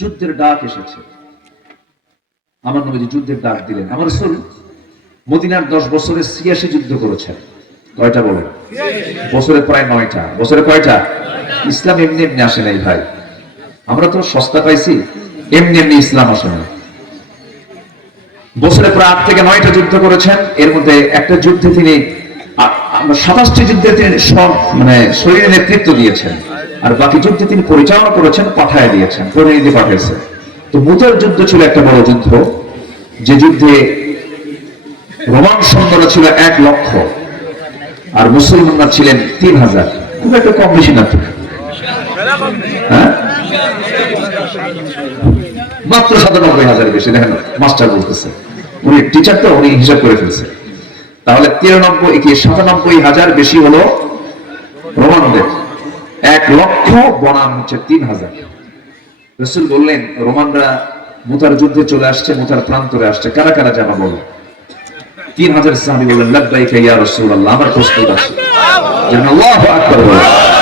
যুদ্ধের ডাক এসেছে। আমার নবীজি যুদ্ধের ডাক দিলেন। আমার রাসূল মদিনার 10 বছরে 86 যুদ্ধ করেছেন। কয়টা বলেন? বছরে প্রায় 9টা। বছরে কয়টা? ইসলাম এমনি এমনি আসে নাই ভাই, আমরা তো সস্তা পাইছি, এমনি এমনি ইসলাম আসে না। বছরে প্রায় 8 থেকে 9টা যুদ্ধ করেছেন। এর মধ্যে একটা যুদ্ধে তিনি 27টি যুদ্ধে তিনি শরীরে নেতৃত্ব দিয়েছেন, আর বাকি যুদ্ধে তিনি পরিচালনা করেছেন, পাঠায় দিয়েছেন, প্রতিনিধি পাঠিয়েছেন। তো মুতার যুদ্ধ ছিল একটা বড় যুদ্ধ, যে যুদ্ধে রোমান সৈন্যরা ছিল 1 লক্ষ আর মুসলমানরা ছিলেন 3000। খুব একটা কম বেশি না, হ্যাঁ, মাত্র 97,000 বেশি। দেখেন মাস্টার বলতেছে, উনি টিচার তো, উনি হিসাব করে ফেলছে। তাহলে 97,000 বেশি হলো রোমানদের, 1 লক্ষ বনাম হচ্ছে 3000। রাসূল বললেন, রোমানরা মুতার যুদ্ধে চলে আসছে, মুতার প্রান্তরে আসছে, কারা কারা জানা বলো। 3000 সাহাবী বললেন, লাব্বাইকা ইয়া রাসূলুল্লাহ, আমার প্রস্তুত আছে। আল্লাহু আকবার।